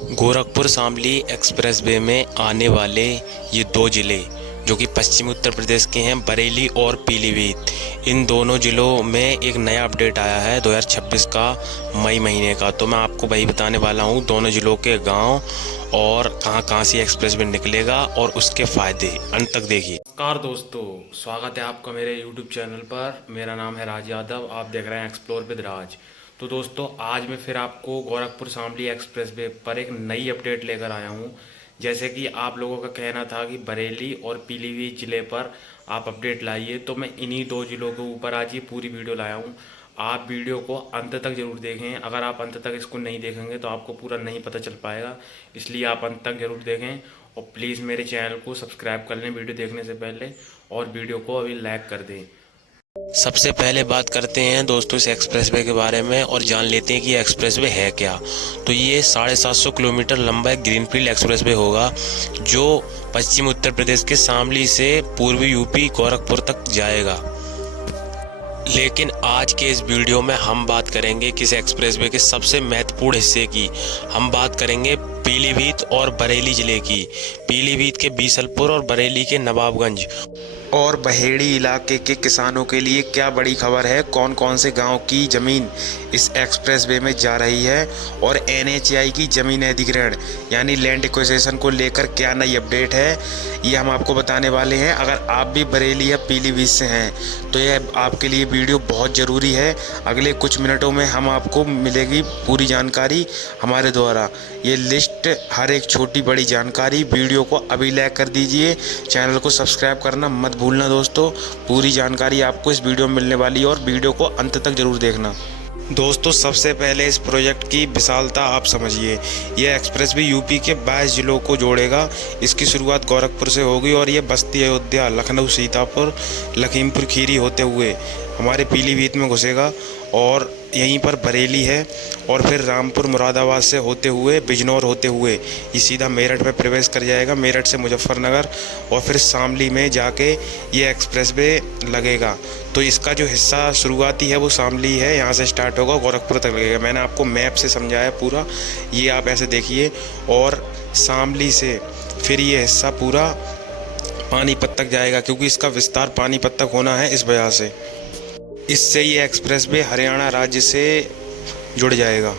Gorakhpur Shamli expressway में आने वाले ये दो ज़िले जो कि पश्चिमी उत्तर प्रदेश के हैं, बरेली और पीलीभीत। इन दोनों ज़िलों में एक नया अपडेट आया है 2026 का मई महीने का। तो मैं आपको वही बताने वाला हूँ, दोनों ज़िलों के गांव और कहां कहां से एक्सप्रेसवे निकलेगा और उसके फ़ायदे। अंत तक देखिए। नमस्कार दोस्तों, स्वागत है आपका मेरे यूट्यूब चैनल पर। मेरा नाम है राज यादव, आप देख रहे हैं एक्सप्लोर विद राज। तो दोस्तों, आज मैं फिर आपको गोरखपुर शामली एक्सप्रेसवे पर एक नई अपडेट लेकर आया हूं। जैसे कि आप लोगों का कहना था कि बरेली और पीलीभीत ज़िले पर आप अपडेट लाइए, तो मैं इन्हीं दो ज़िलों के ऊपर आज ये पूरी वीडियो लाया हूं। आप वीडियो को अंत तक ज़रूर देखें। अगर आप अंत तक इसको नहीं देखेंगे तो आपको पूरा नहीं पता चल पाएगा, इसलिए आप अंत तक ज़रूर देखें। और प्लीज़ मेरे चैनल को सब्सक्राइब कर लें वीडियो देखने से पहले, और वीडियो को अभी लाइक कर दें। सबसे पहले बात करते हैं दोस्तों इस एक्सप्रेसवे के बारे में और जान लेते हैं कि ये एक्सप्रेसवे है क्या। तो ये 750 किलोमीटर लंबा एक ग्रीनफील्ड एक्सप्रेसवे होगा जो पश्चिम उत्तर प्रदेश के शामली से पूर्वी यूपी गोरखपुर तक जाएगा। लेकिन आज के इस वीडियो में हम बात करेंगे किस एक्सप्रेसवे के सबसे महत्वपूर्ण हिस्से की। हम बात करेंगे पीलीभीत और बरेली ज़िले की। पीलीभीत के बीसलपुर और बरेली के नवाबगंज और बहेड़ी इलाके के किसानों के लिए क्या बड़ी खबर है, कौन कौन से गांव की ज़मीन इस एक्सप्रेसवे में जा रही है, और NHAI की ज़मीन अधिग्रहण यानी लैंड एक्विजिशन को लेकर क्या नई अपडेट है, ये हम आपको बताने वाले हैं। अगर आप भी बरेली या पीलीभीत से हैं तो यह आपके लिए वीडियो बहुत ज़रूरी है। अगले कुछ मिनटों में हम आपको मिलेगी पूरी जानकारी हमारे द्वारा। ये लिस्ट, हर एक छोटी बड़ी जानकारी। वीडियो को अभी लाइक कर दीजिए, चैनल को सब्सक्राइब करना मत भूलना दोस्तों। पूरी जानकारी आपको इस वीडियो में मिलने वाली है और वीडियो को अंत तक जरूर देखना। दोस्तों, सबसे पहले इस प्रोजेक्ट की विशालता आप समझिए। यह एक्सप्रेसवे यूपी के 22 जिलों को जोड़ेगा। इसकी शुरुआत गोरखपुर से होगी और ये बस्ती, अयोध्या, लखनऊ, सीतापुर, लखीमपुर खीरी होते हुए हमारे पीलीभीत में घुसेगा, और यहीं पर बरेली है, और फिर रामपुर, मुरादाबाद से होते हुए, बिजनौर होते हुए ये सीधा मेरठ में प्रवेश कर जाएगा। मेरठ से मुजफ्फरनगर और फिर शामली में जाके ये एक्सप्रेसवे लगेगा। तो इसका जो हिस्सा शुरुआती है वो शामली है, यहाँ से स्टार्ट होगा, गोरखपुर तक लगेगा। मैंने आपको मैप से समझाया पूरा, ये आप ऐसे देखिए। और शामली से फिर ये हिस्सा पूरा पानीपत तक जाएगा, क्योंकि इसका विस्तार पानीपत तक होना है, इस वजह से। इससे ये एक्सप्रेसवे हरियाणा राज्य से जुड़ जाएगा।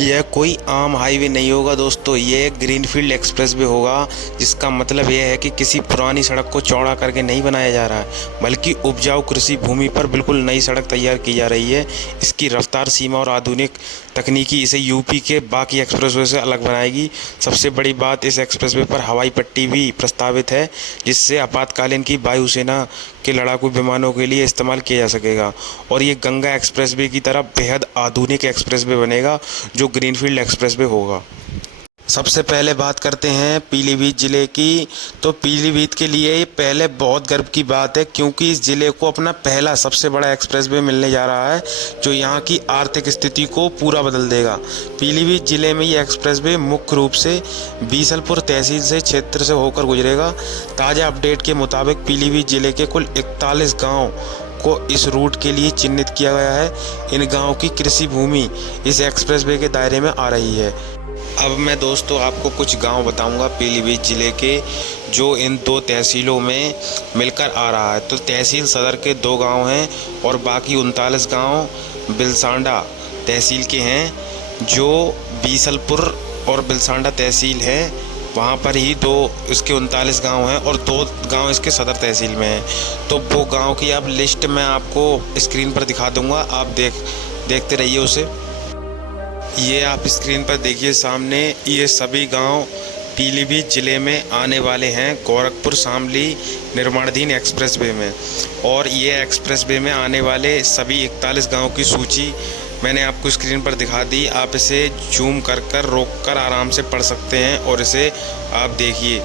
यह कोई आम हाईवे नहीं होगा दोस्तों, ये एक ग्रीनफील्ड एक्सप्रेसवे होगा, जिसका मतलब यह है कि किसी पुरानी सड़क को चौड़ा करके नहीं बनाया जा रहा है, बल्कि उपजाऊ कृषि भूमि पर बिल्कुल नई सड़क तैयार की जा रही है। इसकी रफ्तार, सीमा और आधुनिक तकनीकी इसे यूपी के बाकी एक्सप्रेसवे से अलग बनाएगी। सबसे बड़ी बात, इस एक्सप्रेसवे पर हवाई पट्टी भी प्रस्तावित है, जिससे आपातकालीन की वायुसेना के लड़ाकू विमानों के लिए इस्तेमाल किया जा सकेगा। और ये गंगा एक्सप्रेसवे की तरह बेहद आधुनिक एक्सप्रेसवे बनेगा जो ग्रीनफील्ड एक्सप्रेसवे होगा। सबसे पहले बात करते हैं पीलीभीत ज़िले की। तो पीलीभीत के लिए ये पहले बहुत गर्व की बात है, क्योंकि इस ज़िले को अपना पहला सबसे बड़ा एक्सप्रेसवे मिलने जा रहा है, जो यहाँ की आर्थिक स्थिति को पूरा बदल देगा। पीलीभीत ज़िले में ये एक्सप्रेसवे मुख्य रूप से बीसलपुर तहसील से क्षेत्र से होकर गुजरेगा। ताज़ा अपडेट के मुताबिक पीलीभीत ज़िले के कुल 41 गाँव को इस रूट के लिए चिन्हित किया गया है। इन गाँव की कृषि भूमि इस एक्सप्रेसवे के दायरे में आ रही है। अब मैं दोस्तों आपको कुछ गांव बताऊंगा पीलीभीत ज़िले के, जो इन दो तहसीलों में मिलकर आ रहा है। तो तहसील सदर के 2 गांव हैं, और बाकी 39 गांव बिलसांडा तहसील के हैं, जो बीसलपुर और बिलसांडा तहसील है वहाँ पर ही इसके 39 गांव हैं, और 2 गांव इसके सदर तहसील में हैं। तो वो गांव की आप लिस्ट मैं आपको स्क्रीन पर दिखा दूँगा, आप देखते रहिए उसे। ये आप स्क्रीन पर देखिए सामने, ये सभी गांव पीलीभीत ज़िले में आने वाले हैं गोरखपुर शामली निर्माणाधीन एक्सप्रेसवे में। और ये एक्सप्रेसवे में आने वाले सभी 41 गांव की सूची मैंने आपको स्क्रीन पर दिखा दी। आप इसे जूम कर रोक कर आराम से पढ़ सकते हैं, और इसे आप देखिए।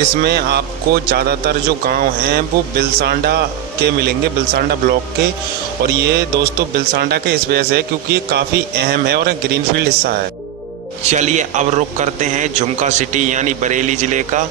इसमें आपको ज़्यादातर जो गांव हैं वो बिलसांडा के मिलेंगे, बिलसांडा ब्लॉक के। और ये दोस्तों बिलसांडा के इस वजह से है क्योंकि ये काफ़ी अहम है और एक ग्रीनफील्ड हिस्सा है। चलिए अब रुक करते हैं झुमका सिटी यानी बरेली ज़िले का।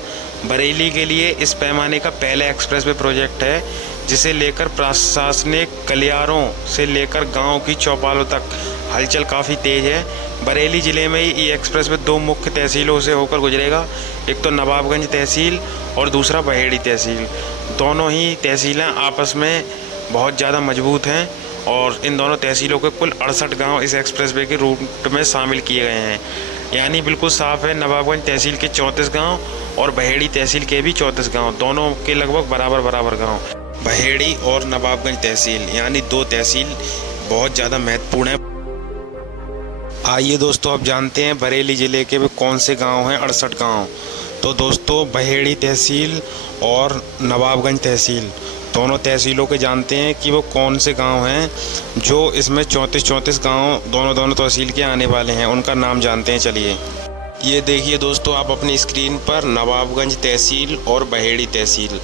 बरेली के लिए इस पैमाने का पहला एक्सप्रेसवे प्रोजेक्ट है, जिसे लेकर प्रशासनिक गलियारों से लेकर गांव की चौपालों तक हलचल काफ़ी तेज़ है। बरेली ज़िले में ये एक्सप्रेस वे 2 मुख्य तहसीलों से होकर गुजरेगा। एक तो नवाबगंज तहसील और दूसरा बहेड़ी तहसील। दोनों ही तहसीलें आपस में बहुत ज़्यादा मजबूत हैं और इन दोनों तहसीलों के कुल 68 गांव इस एक्सप्रेसवे के रूट में शामिल किए गए हैं। यानी बिल्कुल साफ है, नवाबगंज तहसील के 34 गांव और बहेड़ी तहसील के भी 34 गांव, दोनों के लगभग बराबर गांव। बहेड़ी और नवाबगंज तहसील यानी 2 तहसील बहुत ज़्यादा महत्वपूर्ण है। आइए दोस्तों, अब जानते हैं बरेली ज़िले के वे कौन से गांव हैं 68 गांव। तो दोस्तों, बहेड़ी तहसील और नवाबगंज तहसील दोनों तहसीलों के जानते हैं कि वो कौन से गांव हैं जो इसमें 34 गांव दोनों तहसील के आने वाले हैं। उनका नाम जानते हैं, चलिए। ये देखिए दोस्तों, आप अपनी स्क्रीन पर नवाबगंज तहसील और बहेड़ी तहसील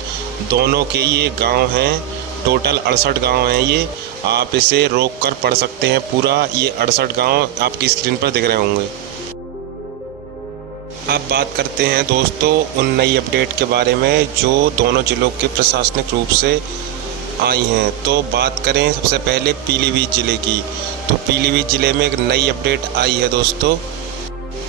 दोनों के ये गांव हैं। टोटल 68 गांव हैं। ये आप इसे रोक कर पढ़ सकते हैं पूरा। ये 68 गांव आपकी स्क्रीन पर दिख रहे होंगे। अब बात करते हैं दोस्तों उन नई अपडेट के बारे में जो दोनों जिलों के प्रशासनिक रूप से आई हैं। तो बात करें सबसे पहले पीलीभीत ज़िले की, तो पीलीभीत ज़िले में एक नई अपडेट आई है दोस्तों।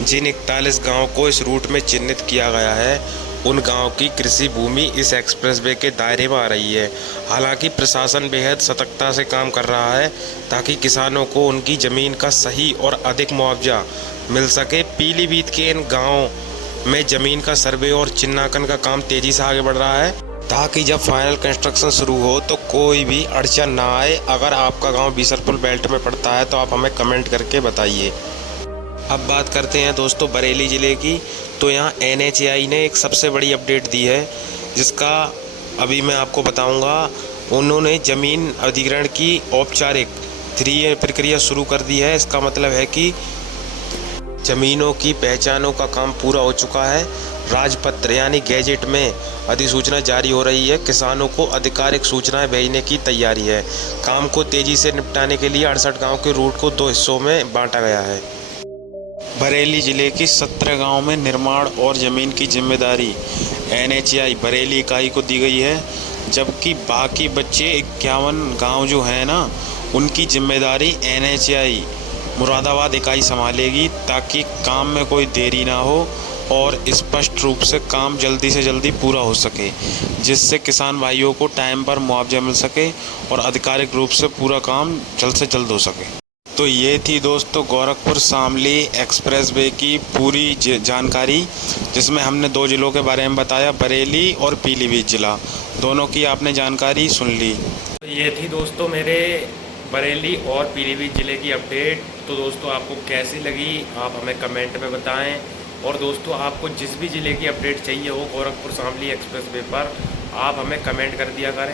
जिन 41 गाँव को इस रूट में चिन्हित किया गया है, उन गांव की कृषि भूमि इस एक्सप्रेसवे के दायरे में आ रही है। हालांकि प्रशासन बेहद सतर्कता से काम कर रहा है ताकि किसानों को उनकी ज़मीन का सही और अधिक मुआवजा मिल सके। पीलीभीत के इन गांवों में ज़मीन का सर्वे और चिन्हांकन का काम तेज़ी से आगे बढ़ रहा है ताकि जब फाइनल कंस्ट्रक्शन शुरू हो तो कोई भी अड़चन ना आए। अगर आपका गाँव बीसरपुर बेल्ट में पड़ता है तो आप हमें कमेंट करके बताइए। अब बात करते हैं दोस्तों बरेली ज़िले की, तो यहाँ NHAI ने एक सबसे बड़ी अपडेट दी है जिसका अभी मैं आपको बताऊंगा। उन्होंने ज़मीन अधिग्रहण की औपचारिक 3 प्रक्रिया शुरू कर दी है। इसका मतलब है कि ज़मीनों की पहचानों का काम पूरा हो चुका है। राजपत्र यानी गैजेट में अधिसूचना जारी हो रही है। किसानों को आधिकारिक सूचनाएं भेजने की तैयारी है। काम को तेज़ी से निपटाने के लिए 68 गाँव के रूट को 2 हिस्सों में बांटा गया है। बरेली ज़िले की 17 गाँव में निर्माण और ज़मीन की जिम्मेदारी NHAI बरेली इकाई को दी गई है, जबकि बाकी बच्चे 51 गाँव जो हैं ना, उनकी जिम्मेदारी NHAI मुरादाबाद इकाई संभालेगी ताकि काम में कोई देरी ना हो और स्पष्ट रूप से काम जल्दी से जल्दी पूरा हो सके, जिससे किसान भाइयों को टाइम पर मुआवजा मिल सके और आधिकारिक रूप से पूरा काम जल्द से जल्द हो सके। तो ये थी दोस्तों गोरखपुर शामली एक्सप्रेसवे की पूरी जानकारी, जिसमें हमने 2 ज़िलों के बारे में बताया, बरेली और पीलीभीत ज़िला। दोनों की आपने जानकारी सुन ली। तो ये थी दोस्तों मेरे बरेली और पीलीभीत ज़िले की अपडेट। तो दोस्तों आपको कैसी लगी आप हमें कमेंट में बताएं। और दोस्तों आपको जिस भी ज़िले की अपडेट चाहिए हो गोरखपुर शामली एक्सप्रेसवे पर, आप हमें कमेंट कर दिया करें।